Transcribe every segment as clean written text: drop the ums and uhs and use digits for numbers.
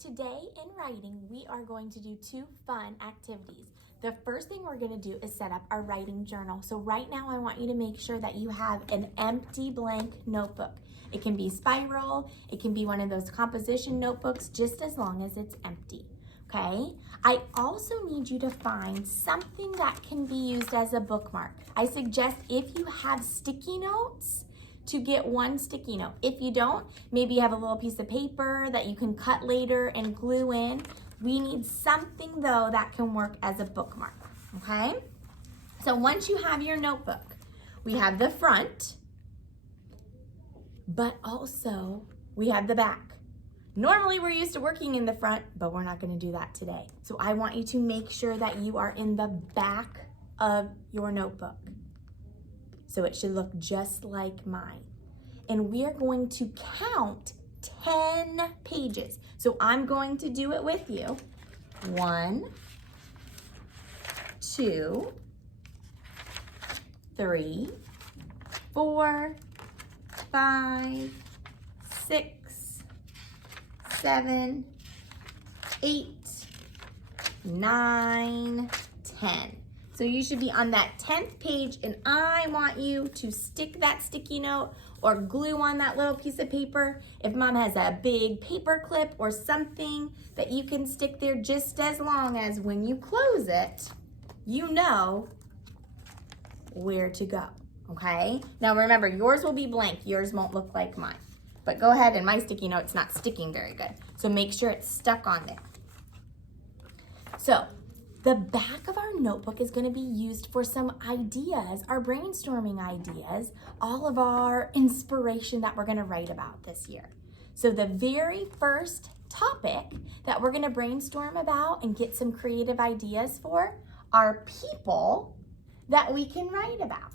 Today in writing, we are going to do two fun activities. The first thing we're going to do is set up our writing journal. So right now I want you to make sure that you have an empty blank notebook. It can be spiral, it can be one of those composition notebooks, just as long as it's empty. Okay? I also need you to find something that can be used as a bookmark. I suggest if you have sticky notes, to get one sticky note. If you don't, maybe you have a little piece of paper that you can cut later and glue in. We need something though that can work as a bookmark, okay? So once you have your notebook, we have the front, but also we have the back. Normally we're used to working in the front, but we're not gonna do that today. So I want you to make sure that you are in the back of your notebook. So it should look just like mine. And we are going to count 10 pages. So I'm going to do it with you. 1, 2, 3, 4, 5, 6, 7, 8, 9, 10. So you should be on that 10th page, and I want you to stick that sticky note or glue on that little piece of paper. If mom has a big paper clip or something that you can stick there, just as long as when you close it, you know where to go, okay? Now remember, yours will be blank. Yours won't look like mine. But go ahead, and my sticky note's not sticking very good. So make sure it's stuck on there. So, the back of our notebook is going to be used for some ideas, our brainstorming ideas, all of our inspiration that we're going to write about this year. So the very first topic that we're going to brainstorm about and get some creative ideas for are people that we can write about.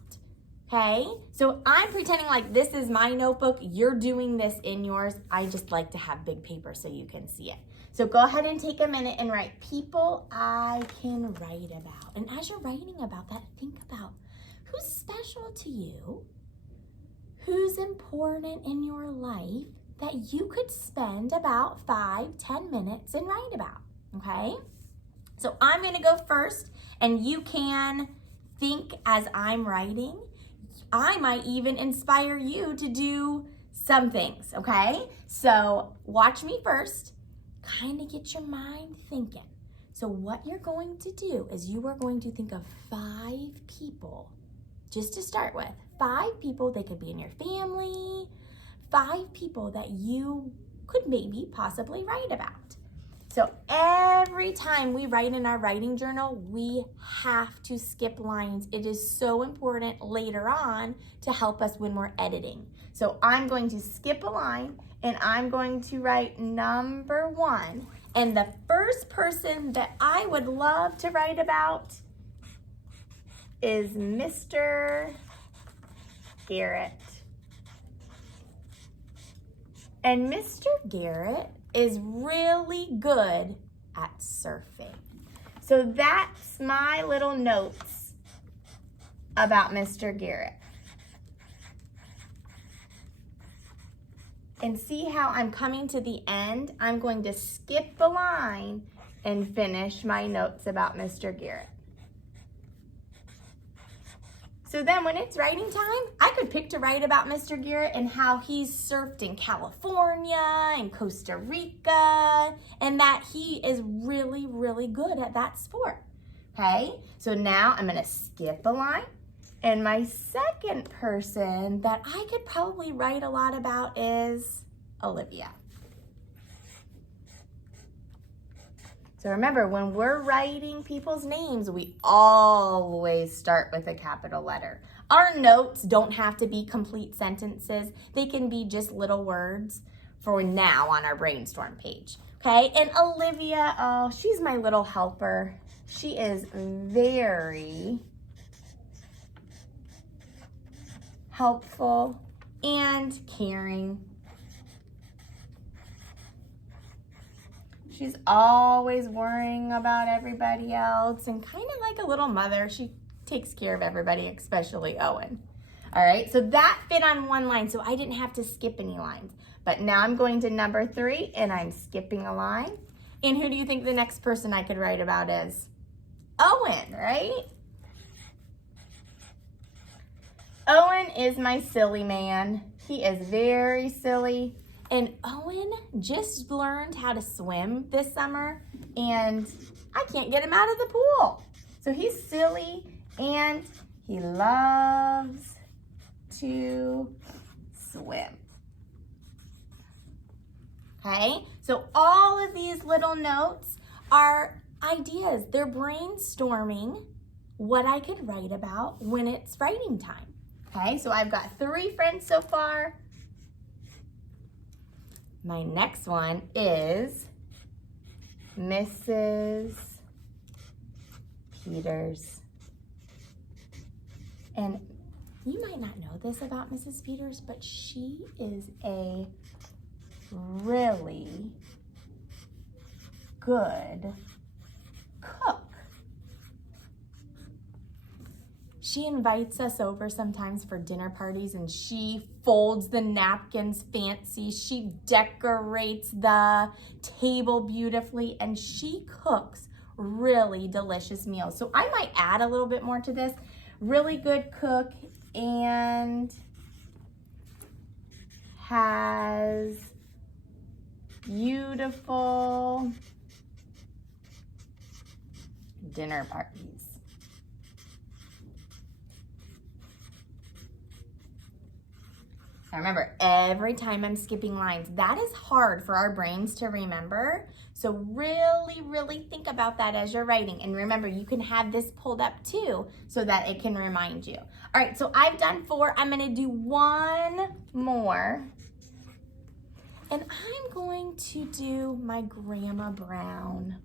Okay, so I'm pretending like this is my notebook. You're doing this in yours. I just like to have big paper so you can see it. So go ahead and take a minute and write people I can write about. And as you're writing about that, think about who's special to you, who's important in your life that you could spend about 5-10 minutes and write about, okay? So I'm gonna go first, and you can think as I'm writing. I might even inspire you to do some things, okay? So watch me first. Kind of get your mind thinking. So what you're going to do is you are going to think of 5 people, just to start with. 5 people, they could be in your family, 5 people that you could maybe possibly write about. So every time we write in our writing journal, we have to skip lines. It is so important later on to help us when we're editing. So I'm going to skip a line, and I'm going to write number 1. And the first person that I would love to write about is Mr. Garrett. And Mr. Garrett is really good at surfing. So that's my little notes about Mr. Garrett. And see how I'm coming to the end? I'm going to skip the line and finish my notes about Mr. Garrett. So then when it's writing time, I could pick to write about Mr. Garrett and how he's surfed in California and Costa Rica, and that he is really, really good at that sport, okay? So now I'm gonna skip a line, and my second person that I could probably write a lot about is Olivia. So remember, when we're writing people's names, we always start with a capital letter. Our notes don't have to be complete sentences. They can be just little words for now on our brainstorm page, okay? And Olivia, oh, she's my little helper. She is very helpful and caring. She's always worrying about everybody else and kind of like a little mother. She takes care of everybody, especially Owen. All right, so that fit on one line, so I didn't have to skip any lines. But now I'm going to number 3, and I'm skipping a line. And who do you think the next person I could write about is? Owen, right? Owen is my silly man. He is very silly. And Owen just learned how to swim this summer, and I can't get him out of the pool. So he's silly, and he loves to swim. Okay, so all of these little notes are ideas. They're brainstorming what I could write about when it's writing time. Okay, so I've got 3 friends so far. My next one is Mrs. Peters. And you might not know this about Mrs. Peters, but she is a really good cook. She invites us over sometimes for dinner parties, and she folds the napkins fancy. She decorates the table beautifully, and she cooks really delicious meals. So I might add a little bit more to this. Really good cook and has beautiful dinner parties. Now remember, every time I'm skipping lines, that is hard for our brains to remember. So really, really think about that as you're writing. And remember, you can have this pulled up too so that it can remind you. All right, so I've done 4. I'm gonna do 1 more. And I'm going to do my Grandma Brown.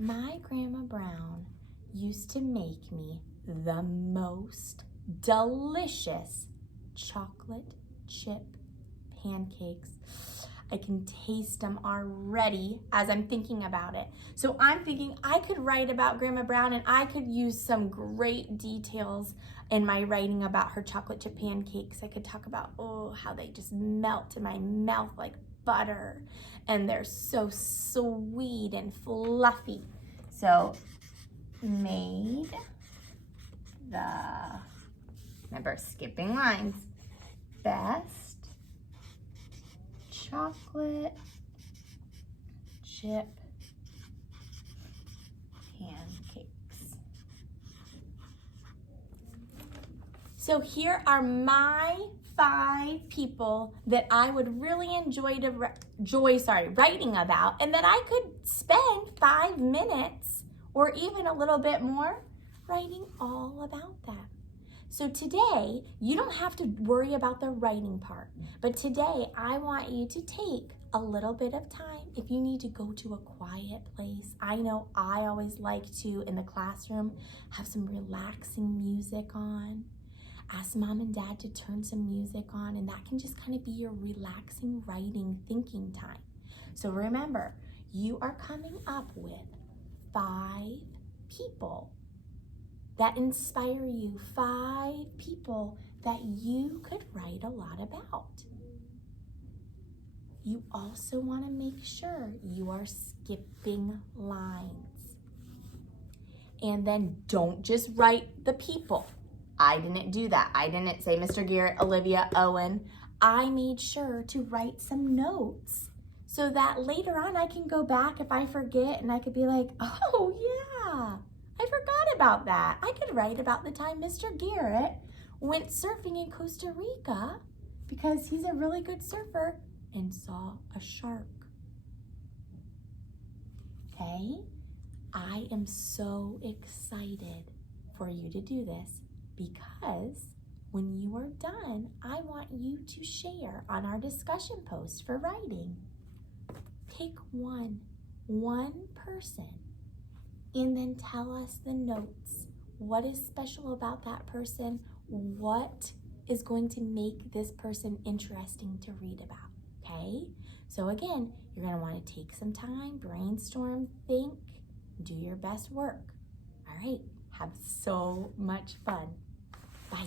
My Grandma Brown used to make me the most delicious chocolate chip pancakes. I can taste them already as I'm thinking about it. So I'm thinking I could write about Grandma Brown, and I could use some great details in my writing about her chocolate chip pancakes. I could talk about, how they just melt in my mouth like butter, and they're so sweet and fluffy. So made the, remember, skipping lines, best chocolate chip pancakes. So here are my 5 people that I would really enjoy writing about, and that I could spend 5 minutes or even a little bit more writing all about them. So today, you don't have to worry about the writing part, but today I want you to take a little bit of time. If you need to go to a quiet place, I know I always like to, in the classroom, have some relaxing music on. Ask Mom and Dad to turn some music on, and that can just kind of be your relaxing writing thinking time. So remember, you are coming up with 5 people that inspire you, 5 people that you could write a lot about. You also want to make sure you are skipping lines. And then don't just write the people. I didn't do that. I didn't say Mr. Garrett, Olivia, Owen. I made sure to write some notes so that later on I can go back if I forget, and I could be like, oh yeah, I forgot about that. I could write about the time Mr. Garrett went surfing in Costa Rica because he's a really good surfer and saw a shark. Okay? I am so excited for you to do this, because when you are done, I want you to share on our discussion post for writing. Pick one person, and then tell us the notes. What is special about that person? What is going to make this person interesting to read about? okay? So again, you're gonna wanna take some time, brainstorm, think, do your best work. All right, have so much fun. Bye.